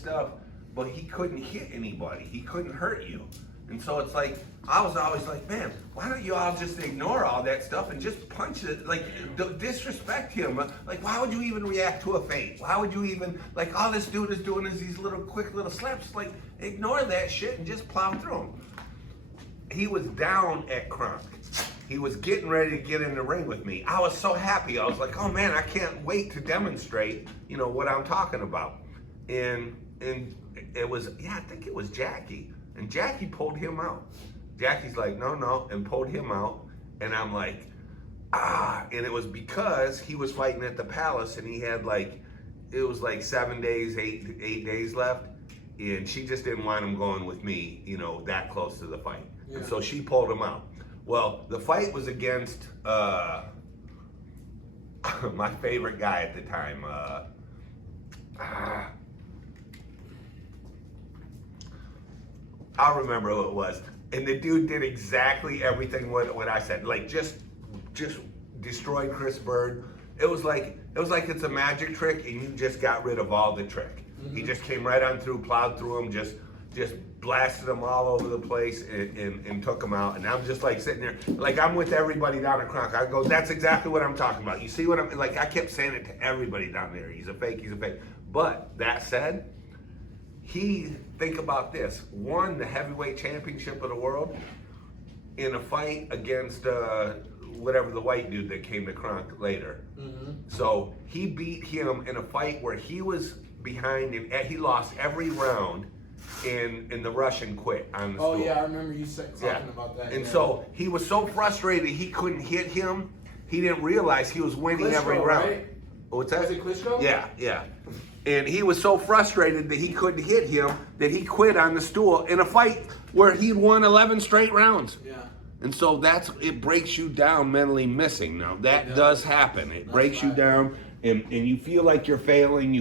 stuff, but he couldn't hit anybody. He couldn't hurt you. And so it's like, I was always like, man, why don't you all just ignore all that stuff and just punch it, like, disrespect him? Like, why would you even react to a feint? Why would you even, like, all this dude is doing is these little quick little slaps. Like, ignore that shit and just plow through him. He was down at Kronk. He was getting ready to get in the ring with me. I was so happy. I was like, oh man, I can't wait to demonstrate, you know, what I'm talking about. And it was, yeah, I think it was Jackie. And Jackie pulled him out. Jackie's like, no, and pulled him out. And I'm like, and it was because he was fighting at the Palace and he had like, it was like 7 days, eight days left. And she just didn't want him going with me, you know, that close to the fight. Yeah. And so she pulled him out. Well, the fight was against my favorite guy at the time. I'll remember who it was. And the dude did exactly everything what I said. Like just destroyed Chris Bird. It was like it's a magic trick and you just got rid of all the trick. Mm-hmm. He just came right on through, plowed through him, just blasted them all over the place and took them out. And I'm just like sitting there, like I'm with everybody down at Kronk. I go, that's exactly what I'm talking about. You see what I'm, like I kept saying it to everybody down there. He's a fake, he's a fake. But that said, think about this, won the heavyweight championship of the world in a fight against whatever the white dude that came to Kronk later. Mm-hmm. So he beat him in a fight where he was behind him, and he lost every round. And the Russian quit on the stool. Oh yeah, I remember you talking about that. And so he was so frustrated he couldn't hit him. He didn't realize he was winning every round. Right? What's that? Was it Klitschko? Yeah. And he was so frustrated that he couldn't hit him that he quit on the stool in a fight where he'd won 11 straight rounds. Yeah. And so it breaks you down mentally missing. Now that does happen. It breaks you down. And you feel like you're failing,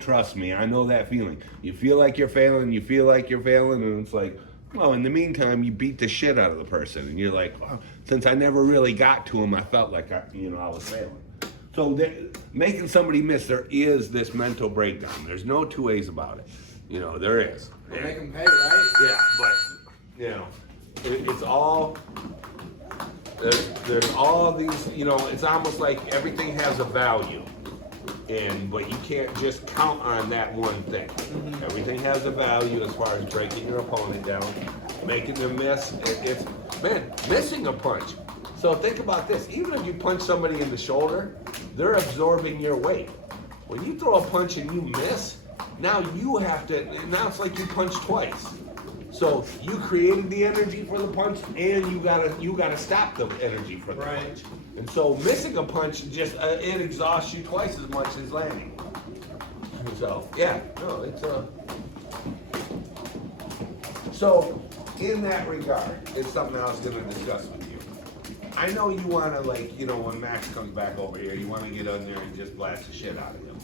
trust me, I know that feeling. You feel like you're failing, and it's like, well, in the meantime, you beat the shit out of the person, and you're like, oh, since I never really got to him, I felt like I was failing. So making somebody miss, there is this mental breakdown. There's no two ways about it. You know, there is. We'll make them pay, right? Yeah, but, you know, it's all... There's all these, you know, it's almost like everything has a value, but you can't just count on that one thing. Mm-hmm. Everything has a value as far as breaking your opponent down, making them miss. Missing a punch. So think about this, even if you punch somebody in the shoulder, they're absorbing your weight. When you throw a punch and you miss, now it's like you punched twice. So you created the energy for the punch, and you gotta stop the energy for the punch. And so missing a punch just it exhausts you twice as much as landing. So yeah, no, it's So in that regard, it's something I was gonna discuss with you. I know you wanna, like, you know, when Max comes back over here, you wanna get on there and just blast the shit out of him,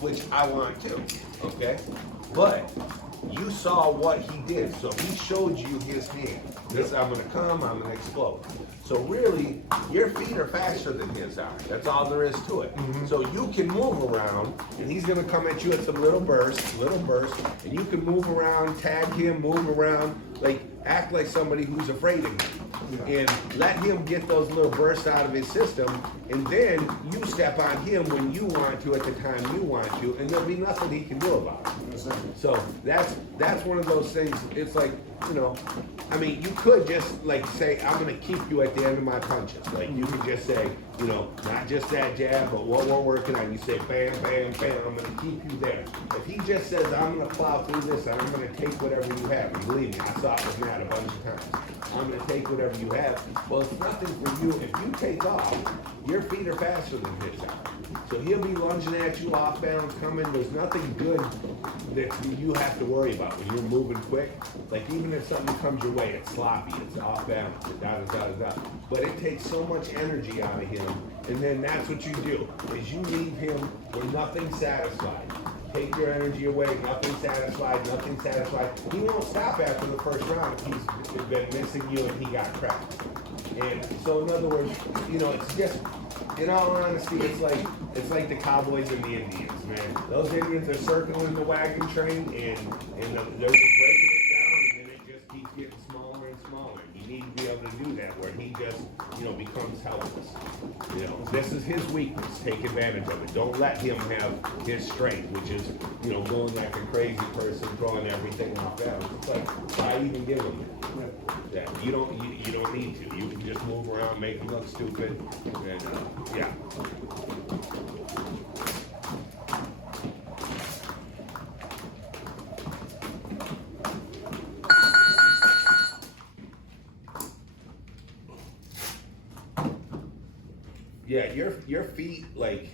which I want to. Okay, but you saw what he did, so he showed you his hand. This, I'm gonna come, I'm gonna explode. So really, your feet are faster than his are. That's all there is to it. Mm-hmm. So you can move around, and he's gonna come at you at some little bursts, and you can move around, tag him, move around, like act like somebody who's afraid of him. Yeah. And let him get those little bursts out of his system, and then you step on him when you want to at the time you want to, and there'll be nothing he can do about it. So that's one of those things. It's like, you know, I mean, you could just like say, I'm gonna keep you at the end of my punches. Like you could just say, you know, not just that jab, but what we're working on. You say bam, bam, bam, I'm gonna keep you there. If he just says, I'm gonna plow through this, and I'm gonna take whatever you have, and believe me, I saw it with Matt a bunch of times. I'm gonna take whatever you have. Well, it's nothing for you. If you take off, your feet are faster than his are. So he'll be lunging at you off balance, coming. There's nothing good that you have to worry about when you're moving quick. Like even if something comes your way, it's sloppy, it's off balance, but it takes so much energy out of him, and then that's what you do, is you leave him with nothing satisfied. Take your energy away, nothing satisfied. He won't stop after the first round if he's been missing you and he got cracked. And so in other words, you know, in all honesty, it's like the Cowboys and the Indians, man. Those Indians are circling the wagon train, and they're just breaking it down, and then it just keeps getting smaller and smaller. You need to be able to do that, where he just, becomes helpless. This is his weakness. Take advantage of it. Don't let him have his strength, which is, going like a crazy person, throwing everything off balance. It's like, why even give him that? Yeah, you don't need to. You can just move around, make him look stupid, and yeah. Yeah, your feet, like,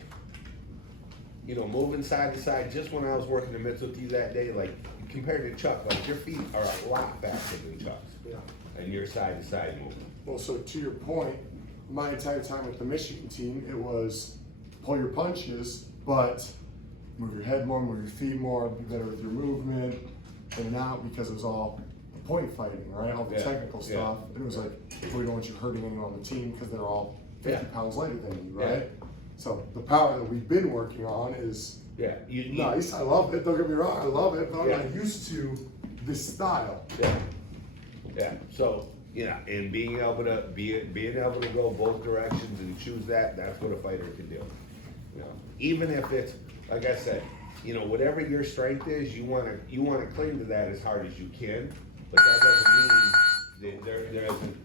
moving side to side. Just when I was working the mitts with you that day, like, compared to Chuck, like, your feet are a lot faster than Chuck's. Yeah. And your side to side movement. Well, so to your point, my entire time with the Michigan team, it was pull your punches, but move your head more, move your feet more, be better with your movement, in and out, because it was all point fighting, right? All the technical stuff. And it was like, we don't want you hurting anyone on the team because they're all 50 pounds lighter than you, right? Yeah. So the power that we've been working on is nice. I love it. Don't get me wrong. I love it, but I'm not used to this style. Yeah. So, and being able to go both directions and choose that's what a fighter can do. Even if it's, like I said, whatever your strength is, you want to cling to that as hard as you can, but that doesn't mean that there isn't,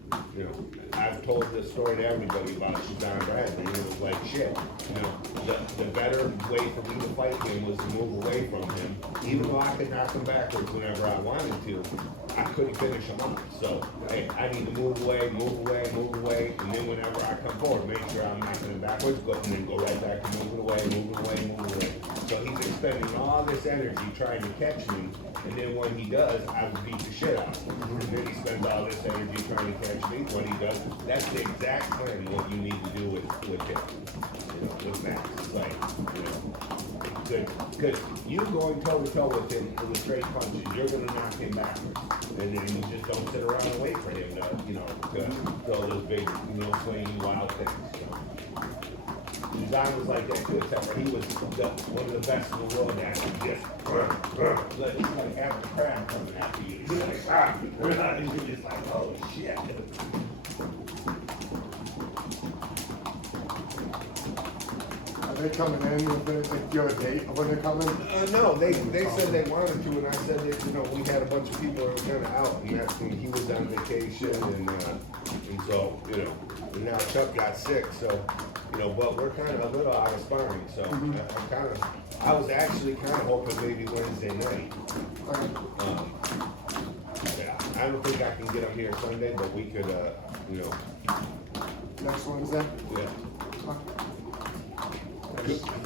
I've told this story to everybody about Shadon Bradley, and it was like shit. The better way for me to fight him was to move away from him. Even though I could knock him backwards whenever I wanted to, I couldn't finish him off. So, hey, I need to move away, and then whenever I come forward, make sure I'm knocking him backwards, and then go right back to moving away. So he's expending all this energy trying to catch me, and then when he does, I would beat the shit out of him. And then he spends all this energy trying to catch me. When he does, that's the exact time what you need to do with him. With Max. It's like, because you going toe to toe with him with straight punches, you're gonna knock him backwards. And then you just don't sit around and wait for him to, to throw those big, swinging wild things. John was like that too, except for he was one of the best in the world at just like having a crab coming after you. He's like, and you're just like, oh shit. Are they coming in with it? Like, do you have a date of when they're coming? No, they said they wanted to, and I said that, we had a bunch of people that were kind of out, and that's when he was on vacation, and so, and now Chuck got sick, so, but we're kind of a little out of sparring, so I was actually kind of hoping maybe Wednesday night. I don't think I can get him here Sunday, but we could, Next Wednesday? Yeah.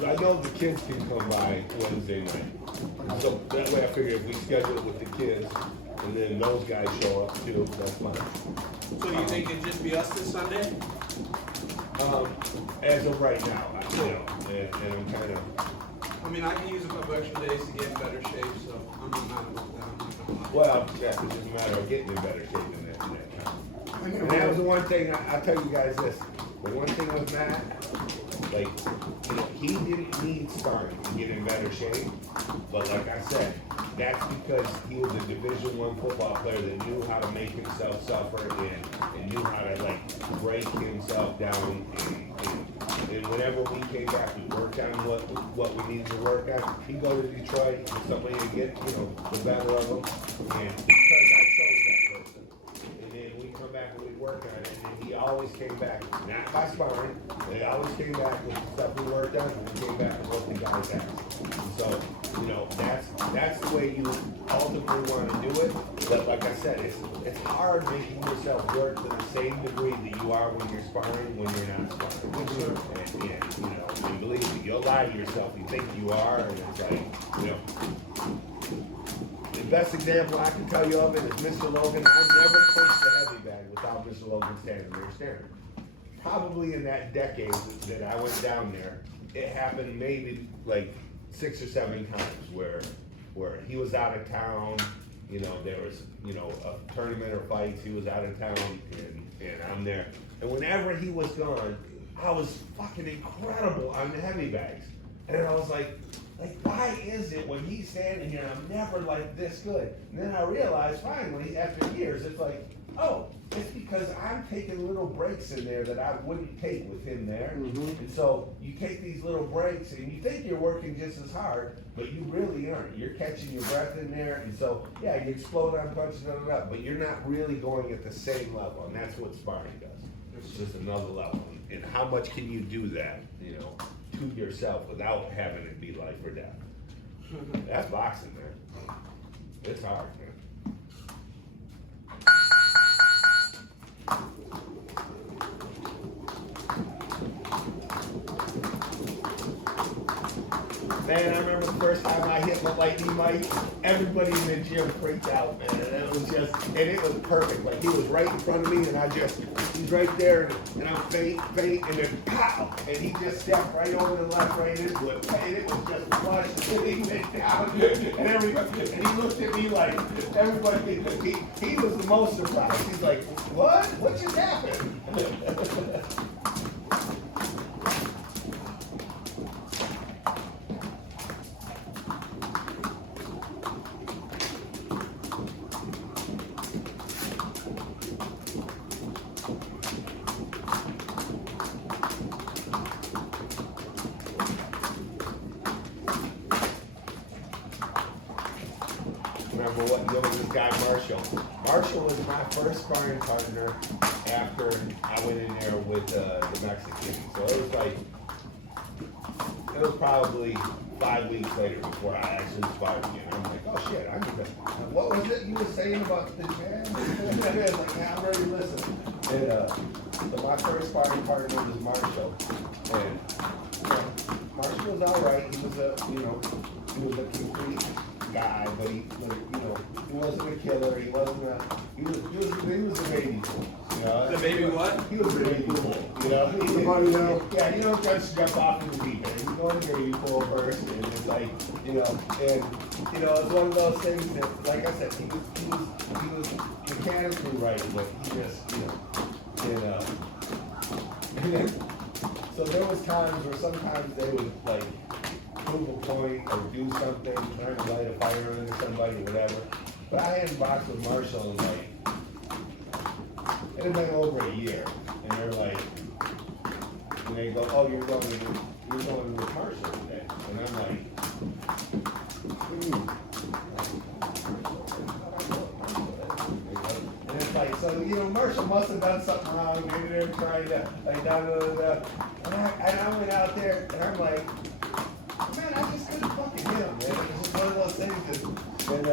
I know the kids can come by Wednesday night. So that way I figure if we schedule it with the kids and then those guys show up too, that's fine. So you think it'd just be us this Sunday? As of right now, and I'm kind of... I mean, I can use a couple extra days to get in better shape, so I'm not mad about that. I'm not gonna lie. Well, yeah, it's just a matter of getting in better shape than that time. And that was the one thing, I'll tell you guys this, the one thing with Matt, like, he didn't need sparring to get in better shape, but like I said, that's because he was a Division I football player that knew how to make himself suffer and knew how to like break himself down. And whenever we came back, we worked on what we needed to work on. He'd go to Detroit and somebody would get the better of him, and because I chose that person, and then we come back and we work on it, and then he always came back, not by sparring, they always came back with the stuff we worked on, and we came back and worked the guy's ass. And so, that's the way you ultimately want to do it. But like I said, it's hard making yourself work to the same degree that you are when you're sparring, when you're not sparring. And believe me, you'll lie to yourself. You think you are, and it's like, The best example I can tell you of it is Mr. Logan. I never pushed the heavy bag without Mr. Logan standing there staring. Probably in that decade that I went down there, it happened maybe like 6 or 7 times where he was out of town, there was, a tournament or fights, he was out of town and I'm there. And whenever he was gone, I was fucking incredible on the heavy bags. And I was like, why is it when he's standing here, I'm never like this good? And then I realized finally, after years, it's like, oh, it's because I'm taking little breaks in there that I wouldn't take with him there. And so you take these little breaks and you think you're working just as hard, but you really aren't. You're catching your breath in there. And so, yeah, you explode on punches it up, but you're not really going at the same level. And that's what sparring does. It's just another level. And how much can you do that, you know, to yourself without having it be life or death? That's boxing, man. It's hard, man. Man, I remember the first time I hit my lightning mic, everybody in the gym freaked out, man. And it was just, and it was perfect. Like he was right in front of me, and he's right there, and I'm faint, and then pow, and he just stepped right over the left, right into it, and it was just flush, and he went down, and everybody, and he looked at me like, everybody, he was the most surprised. He's like, what just happened? Remember what, there was this guy Marshall. Marshall was my first sparring partner after I went in there with the Mexican. So it was probably 5 weeks later before I actually sparred again. I'm like, oh shit, I need to, what was it you were saying about the jam? I was like, yeah, I'm ready to listen. And so my first sparring partner was Marshall. And Marshall was all right. He was a complete guy, but he wasn't a killer. He was a baby fool. You know? The baby what? He was a baby fool. You know? Yeah, you don't just jump off in the deep end. You go in the baby fool first, and it's like, it's one of those things that, like I said, he was mechanically right, but he just, and then, so there was times where sometimes they would like prove a point or do something, trying to light a fire under somebody or whatever. But I hadn't boxed with Marshall in like, it had been over a year. And they're like, and they go, oh, you're going with Marshall today. And I'm like, And it's like, so, Marshall must have done something wrong. Maybe they're trying to, like, And I went out there and I'm like, man, I just couldn't fucking hit him, man. It was just one of those things and I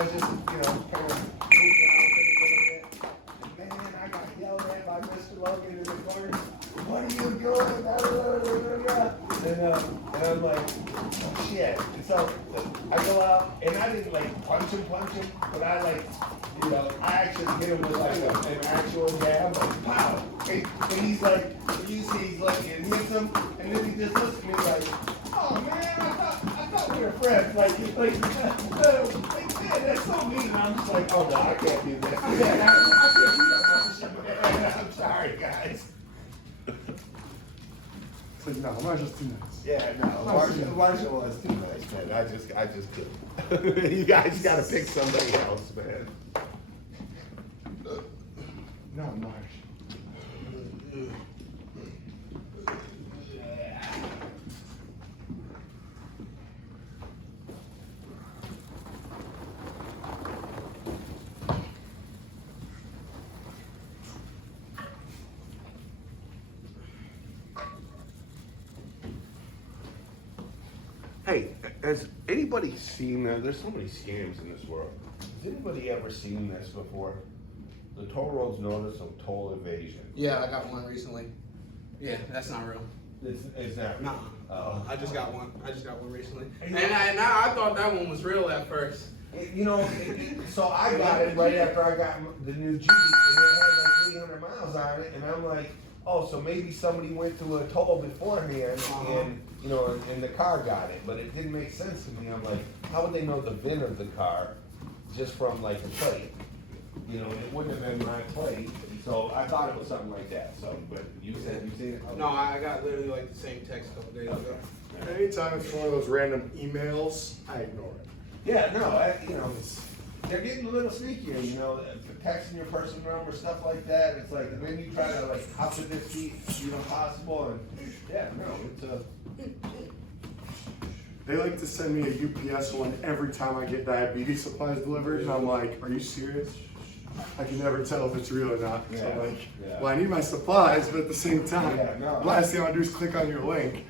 was just, kind of moving around a little bit. And man, I got yelled at by Mr. Logan in the corner. What are you doing? And I'm like, oh shit. And so I go out and I didn't like punch him, but I I actually hit him with like an actual jab, like pow. And he's like, you see, he's like, and hits him, and then he just looks at me like, oh man, I thought we were friends. Like, man, that's so mean. And I'm just like, oh no, I can't do that. I can't do that, man. I'm sorry, guys. It's like, no, Marshall's too nice. Yeah, no, Marshall was too nice, man. I just couldn't. You guys gotta pick somebody else, man. Not Marshall. Hey, has anybody seen that? There's so many scams in this world. Has anybody ever seen this before? The toll roads notice of toll evasion. Yeah, I got one recently. Yeah, that's not real. Is that? Nah. I just got one. Recently. And You know- I thought that one was real at first. So I got it right after I got the new Jeep, and it had like 300 miles on it, and I'm like, oh, so maybe somebody went to a toll beforehand, and the car got it, but it didn't make sense to me. I'm like, how would they know the VIN of the car just from like the plate? It wouldn't have been my plate. So I thought it was something like that, so, but you said you seen it? No, I got literally like the same text a couple days ago. Anytime it's one of those random emails, I ignore it. Yeah, no, you know, they're getting a little sneakier, you know, for texting your personal number, stuff like that. It's like, and then you try to like, how could this be, you know, possible? And yeah, no, it's They like to send me a UPS one every time I get diabetes supplies delivered, and I'm like, are you serious? I can never tell if it's real or not. So I'm like, well, I need my supplies, but at the same time, the last thing I want to do is click on your link.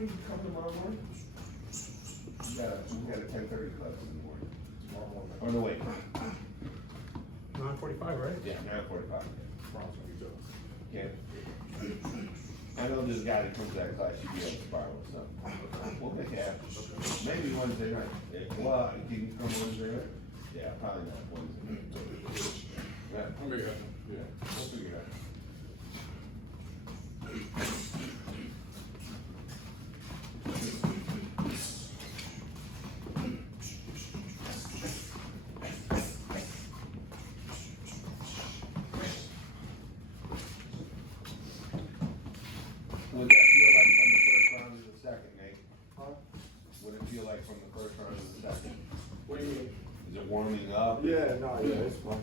you come tomorrow morning? We got a 10:30 class in the morning. Tomorrow morning. Oh, no, wait. 9:45, right? Yeah, 9:45. Yeah. I know this guy that comes to that class, should be able to borrow something. We'll make it happen. Maybe Wednesday night. Well, can you come Wednesday night? Yeah, probably not Wednesday night. Yeah, I'll make it happen. yeah, we'll figure it out. What did that feel like from the first round to the second, Nate? Huh? What did it feel like from the first round to the second? What do you mean? Is it warming up? Yeah, no, yeah, it's fine.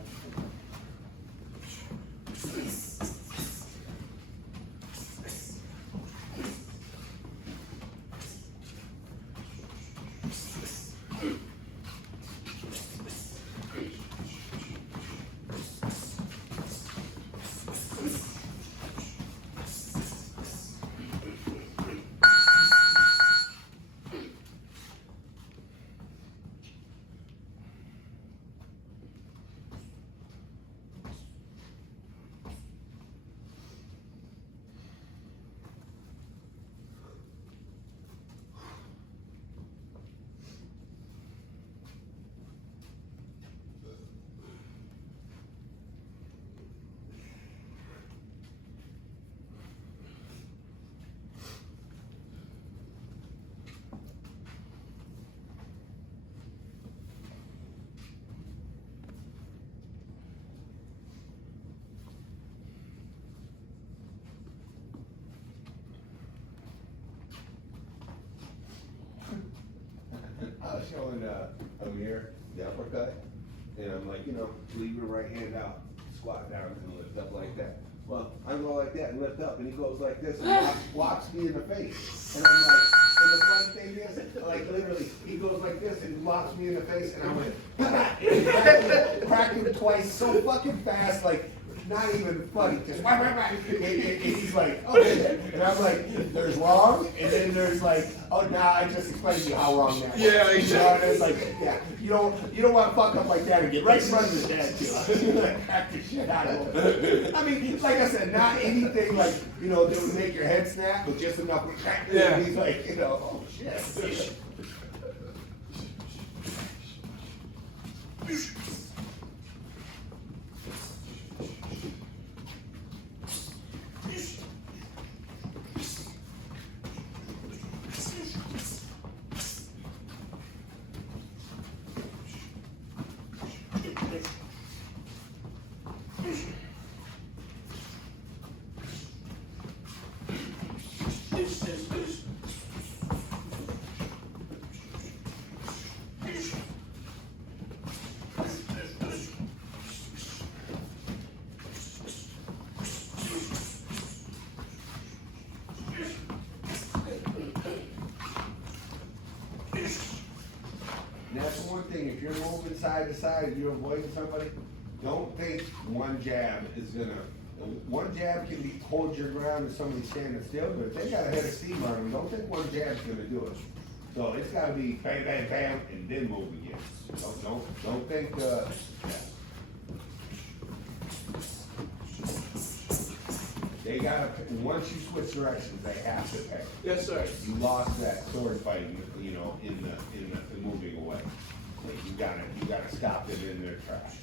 I was showing Amir the uppercut, and I'm like, leave your right hand out, squat down and lift up like that. Well, I go like that and lift up, and he goes like this and walks me in the face. And I'm like, and the funny thing is, like literally, he goes like this and walks me in the face, and I went, and cracked him twice so fucking fast, like, not even funny, just and he's like, oh shit. And I'm like, there's wrong, and then there's like, oh now I just explained to you how wrong that was. Yeah, And it's like, yeah, you don't want to fuck up like that and get right in front of his dad too. Crack the shit out of him. I mean, like I said, not anything like, that would make your head snap, but just enough to crack. Yeah. And he's like, oh shit. thing, if you're moving side to side and you're avoiding somebody, don't think one jab is gonna, one jab can be, hold your ground if somebody's standing still, but if they got a head of steam on them, don't think one jab's gonna do it. So it's gotta be bam, bam, bam, and then move again. Don't think, yeah. They gotta, once you switch directions, they have to pay. Yes, sir. You lost that sword fighting, you know, in the moving away. Like you gotta stop them in their tracks.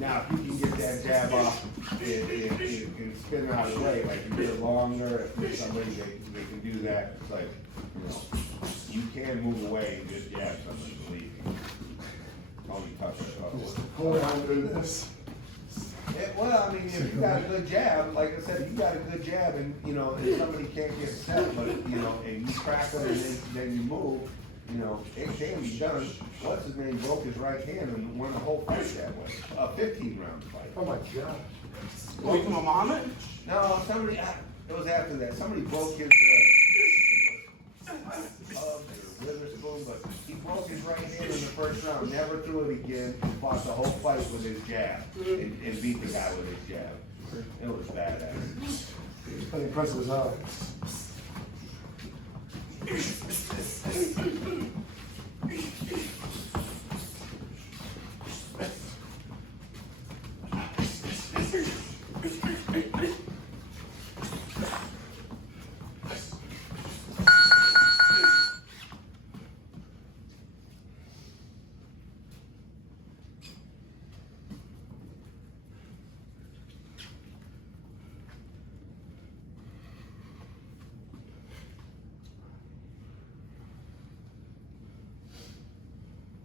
Now, if you can get that jab off and spin out of the way, like you get it longer, if there's somebody they can do that, it's like, you know, you can move away and just jab somebody, believe me. Only tough stuff. Hold on to this. Well, I mean, if you got a good jab, like I said, you got a good jab and, you know, if somebody can't get set, but, you know, and you crack them and then you move, you know, it can be done. What's his name broke his right hand and won the whole fight that way. A 15-round fight. Oh my God. Wait, from Muhammad? No, somebody, it was after that. Somebody broke his, Witherspoon, but he broke his right hand in the first round, never threw it again, and fought the whole fight with his jab, and beat the guy with his jab. It was badass. It's pretty impressive as hell.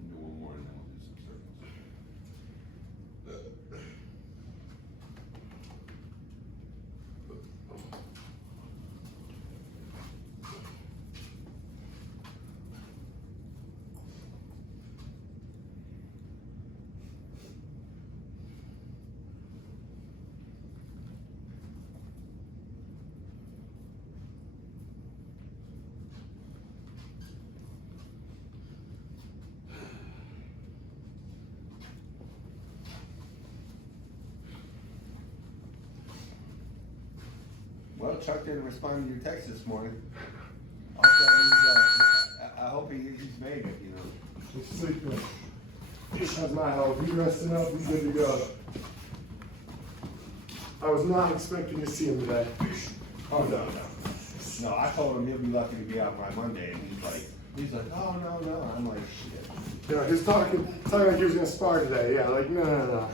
Do one more and then we'll do some circles. Well, Chuck didn't respond to your text this morning. I hope he's made it, you know. Just sleeping. That's my help. He's resting up. He's good to go. I was not expecting to see him today. Oh, no. No, I told him he'll be lucky to be out by Monday, and he's like, oh, no. I'm like, shit. You know, he's talking like he was gonna spar today. Yeah, like, no.